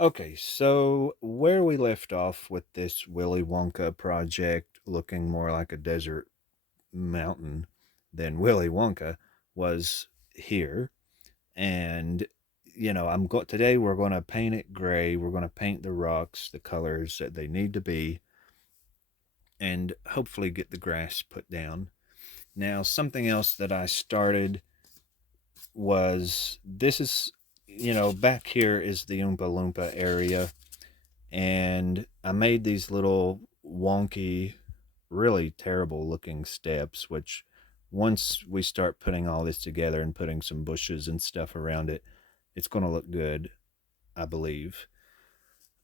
Okay, so where we left off with this Willy Wonka project looking more like a desert mountain than Willy Wonka was here. And today we're going to paint it gray. We're going to paint the rocks the colors that they need to be and hopefully get the grass put down. Now, something else that I started was this is back here is the Oompa Loompa area, and I made these little wonky, really terrible looking steps, which once we start putting all this together and putting some bushes and stuff around it, it's going to look good, I believe.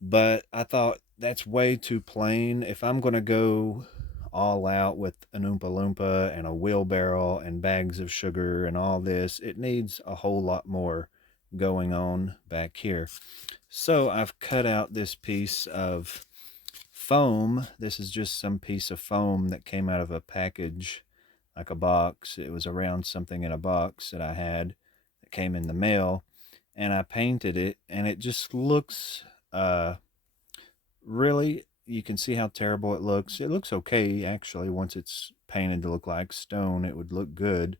But I thought that's way too plain. If I'm going to go all out with an Oompa Loompa and a wheelbarrow and bags of sugar and all this, it needs a whole lot more going on back here. So I've cut out this piece of foam. This is just some piece of foam that came out of a package, like a box. It was around something in a box that I had that came in the mail, and I painted it, and it just looks really. You can see how terrible it looks. It looks okay actually. Once it's painted to look like stone, it would look good.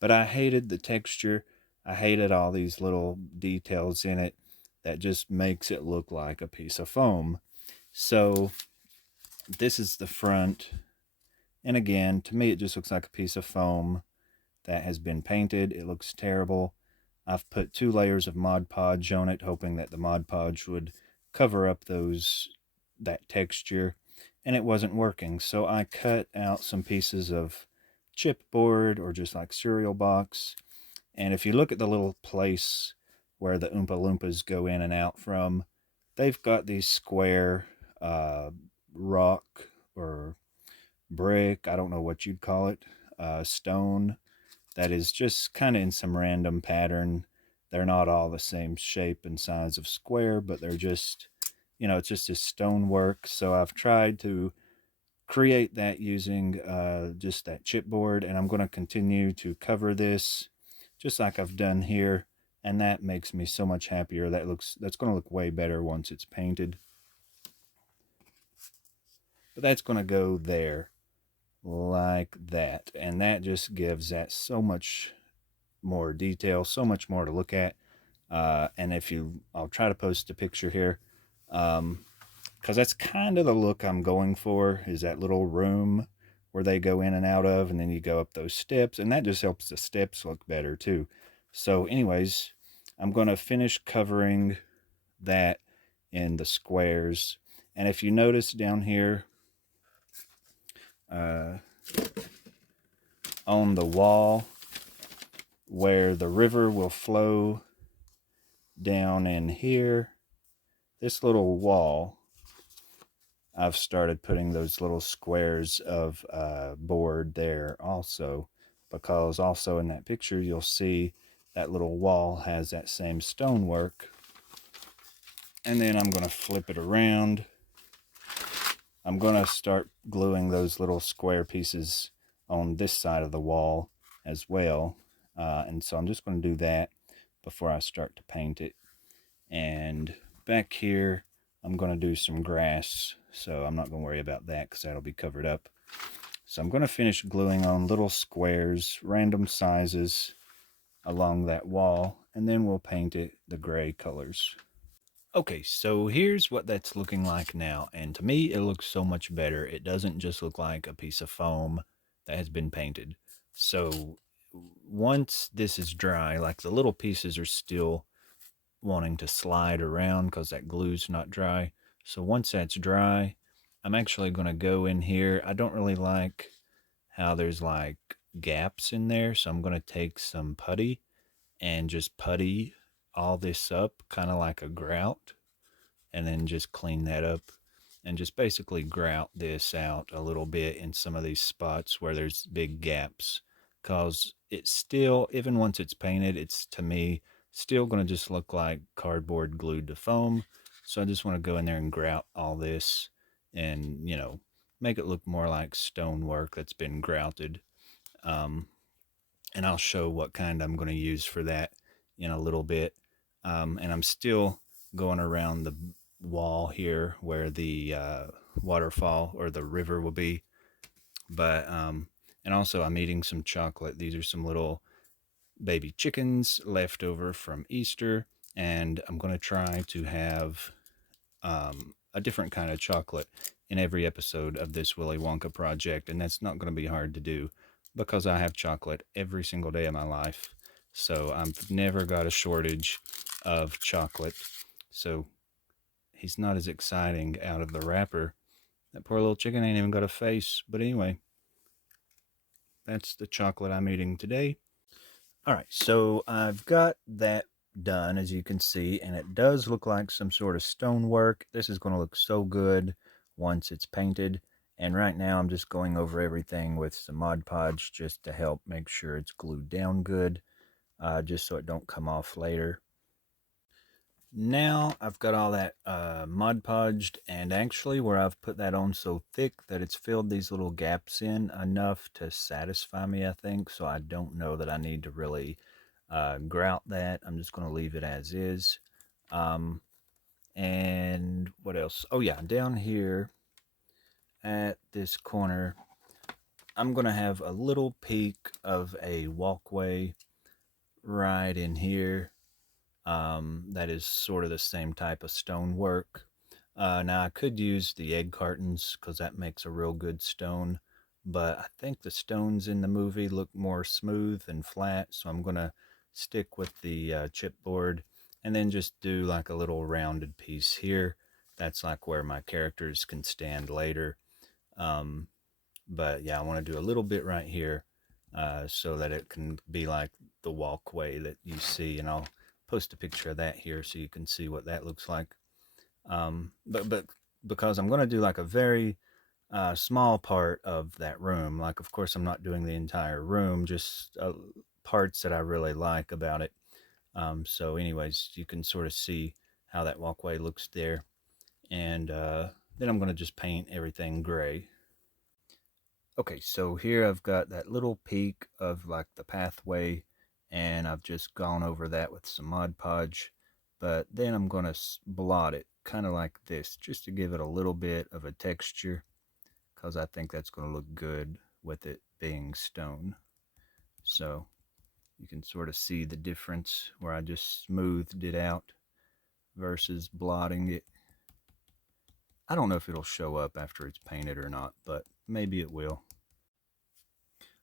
But I hated the texture. I hated all these little details in it that just makes it look like a piece of foam. So this is the front. And again, to me, it just looks like a piece of foam that has been painted. It looks terrible. I've put 2 layers of Mod Podge on it, hoping that the Mod Podge would cover up that texture, and it wasn't working. So I cut out some pieces of chipboard or just like cereal box. And if you look at the little place where the Oompa Loompas go in and out from, they've got these square rock or brick, I don't know what you'd call it, stone that is just kind of in some random pattern. They're not all the same shape and size of square, but they're just, it's just this stonework. So I've tried to create that using just that chipboard, and I'm going to continue to cover this just like I've done here. And that makes me so much happier. That's going to look way better once it's painted. But that's going to go there like that. And that just gives that so much more detail, so much more to look at. And I'll try to post a picture here, because that's kind of the look I'm going for, is that little room where they go in and out of, and then you go up those steps, and that just helps the steps look better too. So anyways, I'm going to finish covering that in the squares. And if you notice down here, uh, on the wall where the river will flow down in here, this little wall, I've started putting those little squares of board there also, because also in that picture you'll see that little wall has that same stonework. And then I'm going to flip it around. I'm going to start gluing those little square pieces on this side of the wall as well. And so I'm just going to do that before I start to paint it. And back here, I'm going to do some grass, so I'm not going to worry about that because that'll be covered up. So I'm going to finish gluing on little squares, random sizes along that wall, and then we'll paint it the gray colors. Okay, so here's what that's looking like now, and to me it looks so much better. It doesn't just look like a piece of foam that has been painted. So once this is dry, like the little pieces are still wanting to slide around because that glue's not dry. So once that's dry, I'm actually going to go in here. I don't really like how there's like gaps in there, so I'm going to take some putty and just putty all this up, kind of like a grout, and then just clean that up and just basically grout this out a little bit in some of these spots where there's big gaps, because it's still, even once it's painted, it's, to me, still going to just look like cardboard glued to foam. So I just want to go in there and grout all this and, make it look more like stonework that's been grouted. um, and I'll show what kind I'm going to use for that in a little bit. And I'm still going around the wall here where the waterfall or the river will be. But and also I'm eating some chocolate. These are some little baby chickens left over from Easter, and I'm going to try to have a different kind of chocolate in every episode of this Willy Wonka project, and that's not going to be hard to do because I have chocolate every single day of my life. So I've never got a shortage of chocolate. So he's not as exciting out of the wrapper. That poor little chicken ain't even got a face. But anyway, that's the chocolate I'm eating today. All right, so I've got that done, as you can see, and it does look like some sort of stonework. This is going to look so good once it's painted. And right now I'm just going over everything with some Mod Podge just to help make sure it's glued down good, just so it don't come off later. Now I've got all that Mod Podged, and actually where I've put that on so thick that it's filled these little gaps in enough to satisfy me, I think. So I don't know that I need to really grout that. I'm just going to leave it as is. And what else? Oh yeah, down here at this corner, I'm going to have a little peak of a walkway right in here. That is sort of the same type of stonework. Now I could use the egg cartons because that makes a real good stone, but I think the stones in the movie look more smooth and flat, so I'm gonna stick with the chipboard and then just do like a little rounded piece here. That's like where my characters can stand later. Um, but yeah, I want to do a little bit right here so that it can be like the walkway that you see, and I'll post a picture of that here so you can see what that looks like. But because I'm going to do like a very small part of that room, like of course I'm not doing the entire room, just parts that I really like about it. So anyways, you can sort of see how that walkway looks there. And then I'm going to just paint everything gray. Okay, so here I've got that little peak of like the pathway, and I've just gone over that with some Mod Podge, but then I'm going to blot it kind of like this just to give it a little bit of a texture, because I think that's going to look good with it being stone. So you can sort of see the difference where I just smoothed it out versus blotting it. I don't know if it'll show up after it's painted or not, but maybe it will.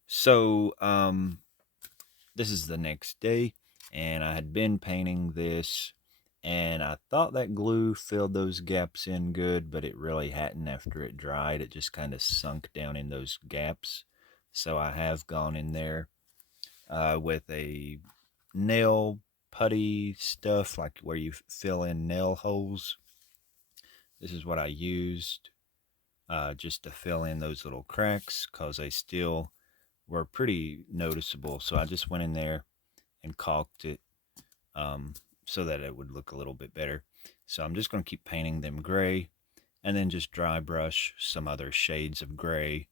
So, this is the next day, and I had been painting this, and I thought that glue filled those gaps in good, but it really hadn't after it dried. It just kind of sunk down in those gaps. So I have gone in there with a nail putty stuff, like where you fill in nail holes. This is what I used just to fill in those little cracks, because they still were pretty noticeable. So I just went in there and caulked it so that it would look a little bit better. So I'm just going to keep painting them gray, and then just dry brush some other shades of gray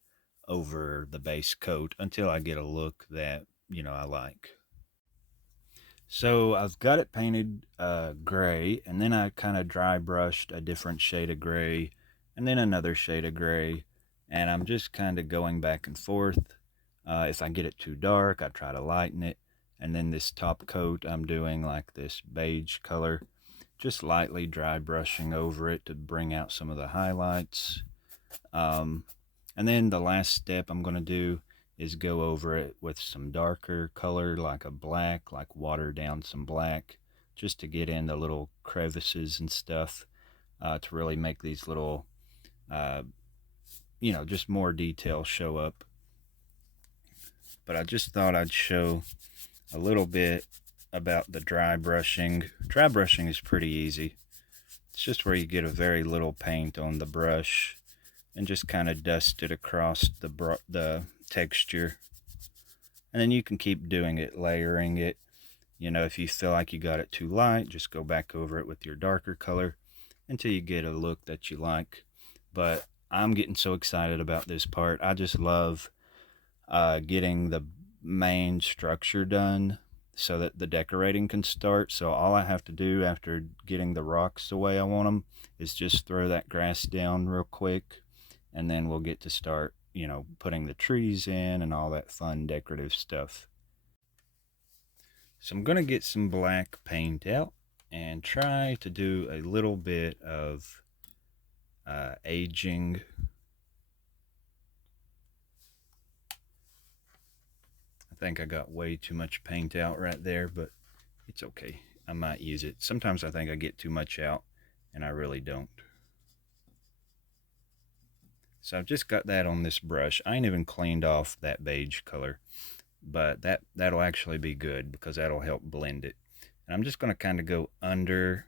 over the base coat until I get a look that, you know, I like. So I've got it painted gray, and then I kind of dry brushed a different shade of gray, and then another shade of gray, and I'm just kind of going back and forth. If I get it too dark, I try to lighten it, and then this top coat I'm doing like this beige color, just lightly dry brushing over it to bring out some of the highlights. And then the last step I'm going to do is go over it with some darker color, like a black, like water down some black, just to get in the little crevices and stuff, to really make these little, uh, just more detail show up. But I just thought I'd show a little bit about the dry brushing. Dry brushing is pretty easy. It's just where you get a very little paint on the brush and just kind of dust it across the texture. And then you can keep doing it, layering it. You know, if you feel like you got it too light, just go back over it with your darker color until you get a look that you like. But I'm getting so excited about this part. I just love getting the main structure done. so that the decorating can start. So all I have to do after getting the rocks the way I want them is just throw that grass down real quick, and then we'll get to start, putting the trees in and all that fun decorative stuff. So I'm going to get some black paint out and try to do a little bit of aging. I think I got way too much paint out right there, but it's okay. I might use it. Sometimes I think I get too much out, and I really don't. So I've just got that on this brush. I ain't even cleaned off that beige color, but that'll actually be good because that'll help blend it. And I'm just going to kind of go under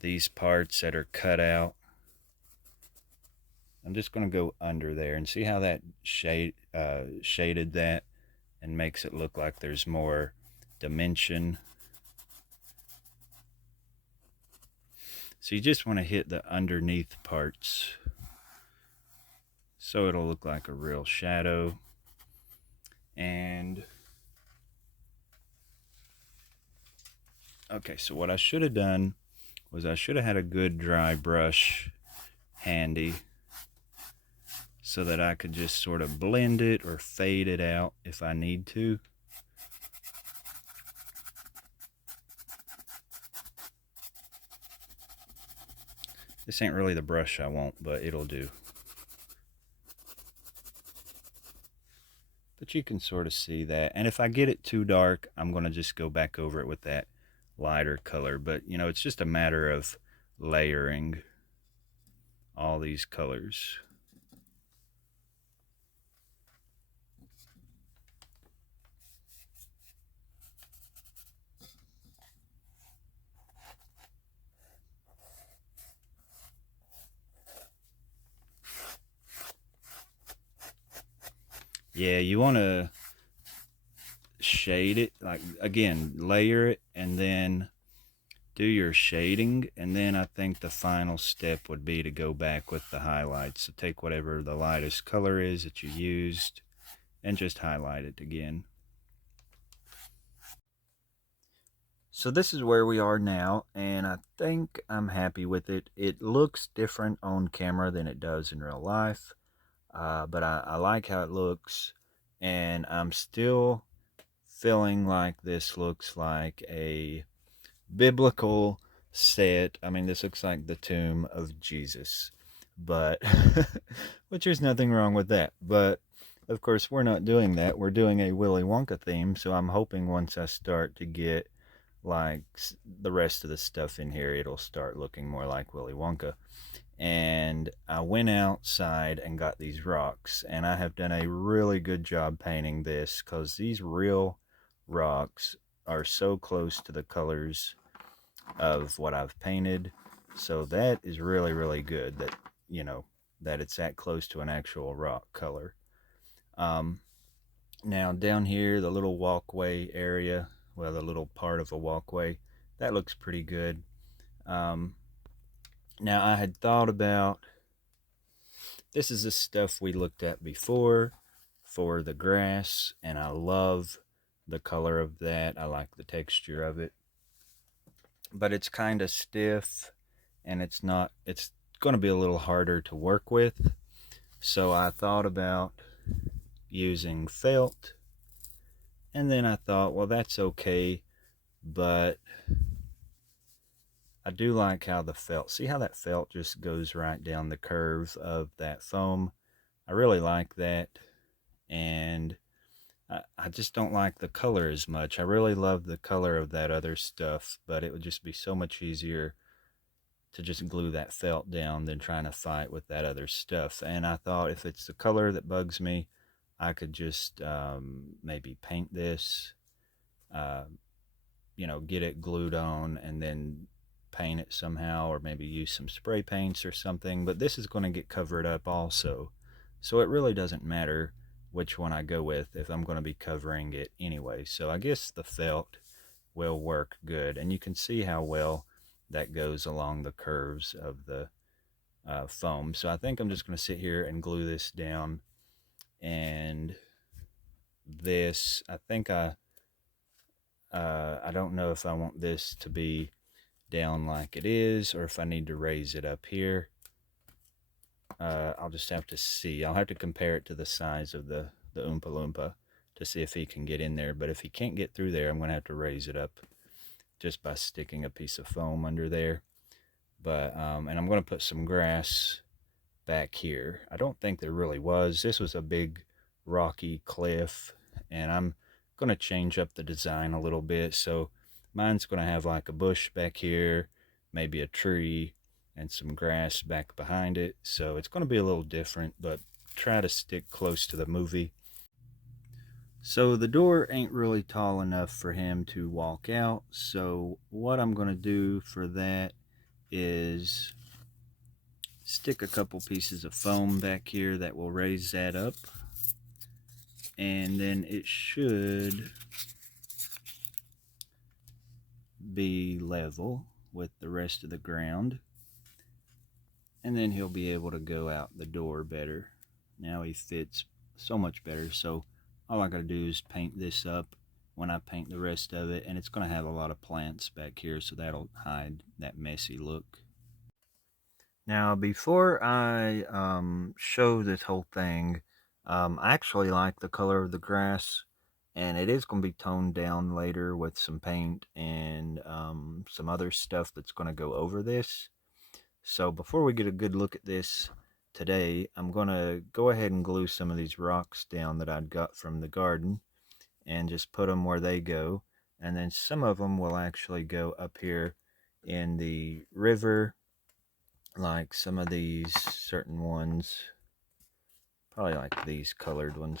these parts that are cut out. I'm just going to go under there and see how that shaded that and makes it look like there's more dimension. So you just want to hit the underneath parts so it'll look like a real shadow. And okay, so what I should have done was I should have had a good dry brush handy so that I could just sort of blend it or fade it out if I need to. This ain't really the brush I want, but it'll do. But you can sort of see that. And if I get it too dark, I'm going to just go back over it with that lighter color. But, it's just a matter of layering all these colors. Yeah, you want to shade it, like, again, layer it and then do your shading. And then I think the final step would be to go back with the highlights. So take whatever the lightest color is that you used and just highlight it again. So this is where we are now, and I think I'm happy with it. It looks different on camera than it does in real life. But I like how it looks, and I'm still feeling like this looks like a biblical set. I mean, this looks like the tomb of Jesus, but which there's nothing wrong with that. But of course, we're not doing that. We're doing a Willy Wonka theme, so I'm hoping once I start to get like the rest of the stuff in here, it'll start looking more like Willy Wonka. And I went outside and got these rocks, and I have done a really good job painting this because these real rocks are so close to the colors of what I've painted. So that is really, really good that, that it's that close to an actual rock color. Now down here, the little walkway area, well, the little part of a walkway, that looks pretty good. Now I had thought about, this is the stuff we looked at before for the grass, and I love the color of that. I like the texture of it, but it's kind of stiff, and it's going to be a little harder to work with. So I thought about using felt, and then I thought, well, that's okay, but I do like how the felt, see how that felt just goes right down the curve of that foam. I really like that, and I just don't like the color as much. I really love the color of that other stuff, but it would just be so much easier to just glue that felt down than trying to fight with that other stuff. And I thought if it's the color that bugs me, I could just maybe paint this, get it glued on and then paint it somehow, or maybe use some spray paints or something. But this is going to get covered up also, so it really doesn't matter which one I go with if I'm going to be covering it anyway. So I guess the felt will work good, and you can see how well that goes along the curves of the foam. So I think I'm just going to sit here and glue this down. And this, I think I don't know if I want this to be down like it is or if I need to raise it up here. I'll just have to see. I'll have to compare it to the size of the Oompa Loompa to see if he can get in there. But if he can't get through there, I'm going to have to raise it up just by sticking a piece of foam under there. But and I'm going to put some grass back here. I don't think there really was. This was a big rocky cliff, and I'm going to change up the design a little bit. So mine's going to have like a bush back here, maybe a tree, and some grass back behind it. So it's going to be a little different, but try to stick close to the movie. So the door ain't really tall enough for him to walk out. So what I'm going to do for that is stick a couple pieces of foam back here that will raise that up, and then it should be level with the rest of the ground, and then he'll be able to go out the door better. Now he fits so much better. So all I gotta do is paint this up when I paint the rest of it, and it's gonna have a lot of plants back here, so that'll hide that messy look. Now, before I show this whole thing, I actually like the color of the grass, and it is going to be toned down later with some paint and some other stuff that's going to go over this. So before we get a good look at this today, I'm going to go ahead and glue some of these rocks down that I'd got from the garden and just put them where they go. And then some of them will actually go up here in the river, like some of these certain ones, probably like these colored ones.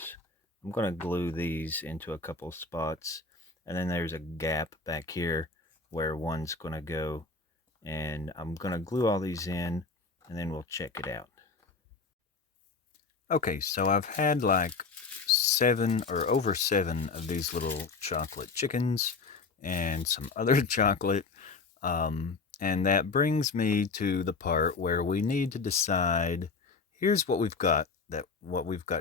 I'm going to glue these into a couple spots, and then there's a gap back here where one's going to go, and I'm going to glue all these in, and then we'll check it out. Okay, so I've had like 7 or over 7 of these little chocolate chickens and some other chocolate. And that brings me to the part where we need to decide, here's what we've got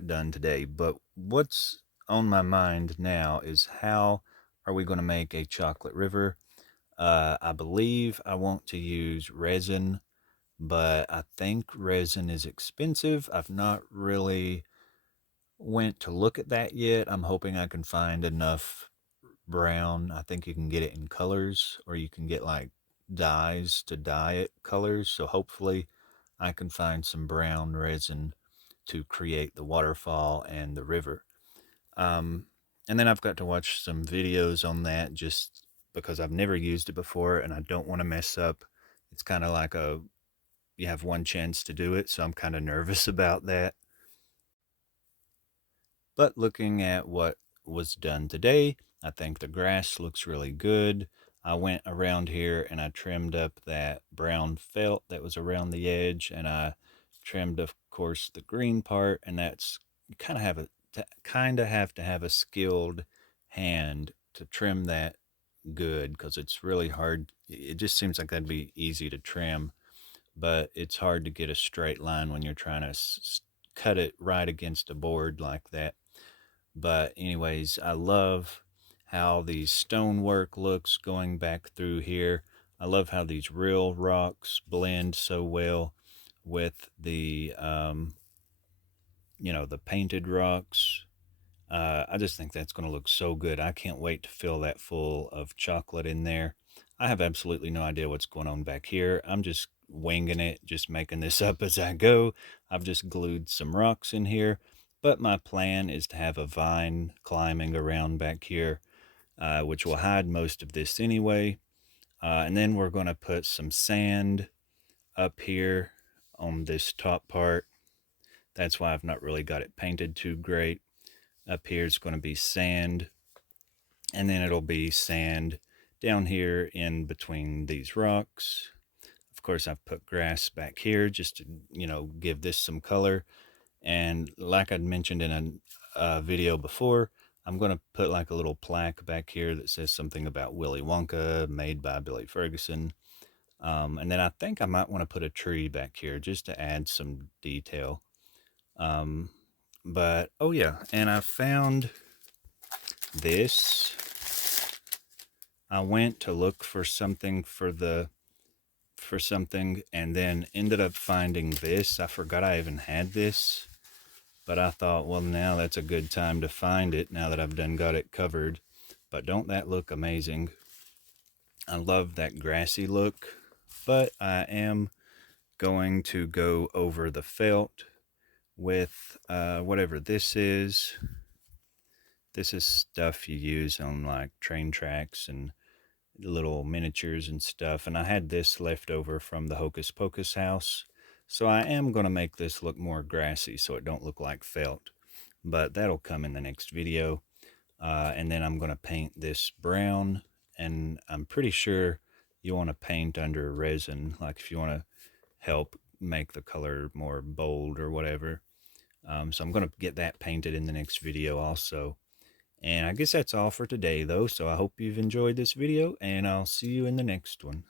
done today, but what's on my mind now is how are we going to make a chocolate river? I believe I want to use resin, but I think resin is expensive. I've not really went to look at that yet. I'm hoping I can find enough brown. I think you can get it in colors, or you can get like dyes to dye it colors. So hopefully I can find some brown resin to create the waterfall and the river. And then I've got to watch some videos on that just because I've never used it before and I don't want to mess up. It's kind of like you have one chance to do it, so I'm kind of nervous about that. But looking at what was done today, I think the grass looks really good. I went around here and I trimmed up that brown felt that was around the edge, and I trimmed, of course, the green part. And that's, you kind of have to have a skilled hand to trim that good, because it's really hard. It just seems like that'd be easy to trim, but it's hard to get a straight line when you're trying to cut it right against a board like that. But anyways, I love how the stonework looks going back through here. I love how these real rocks blend so well with the the painted rocks. I just think that's going to look so good. I can't wait to fill that full of chocolate in there. I have absolutely no idea what's going on back here. I'm just winging it, just making this up as I go. I've just glued some rocks in here, but my plan is to have a vine climbing around back here, which will hide most of this anyway. And then we're going to put some sand up here on this top part. That's why I've not really got it painted too great. Up here is going to be sand, and then it'll be sand down here in between these rocks. Of course, I've put grass back here just to, give this some color. And like I'd mentioned in a video before, I'm going to put like a little plaque back here that says something about Willy Wonka, made by Billy Ferguson. And then I think I might want to put a tree back here just to add some detail. But, oh yeah, and I found this. I went to look for something and then ended up finding this. I forgot I even had this, but I thought, well, now that's a good time to find it now that I've done got it covered. But don't that look amazing? I love that grassy look, but I am going to go over the felt with whatever this is. This is stuff you use on like train tracks and little miniatures and stuff. And I had this left over from the Hocus Pocus house. So I am going to make this look more grassy so it don't look like felt. But that'll come in the next video. And then I'm going to paint this brown. And I'm pretty sure you want to paint under resin. Like if you want to help make the color more bold or whatever. So I'm going to get that painted in the next video also. And I guess that's all for today, though. So I hope you've enjoyed this video, and I'll see you in the next one.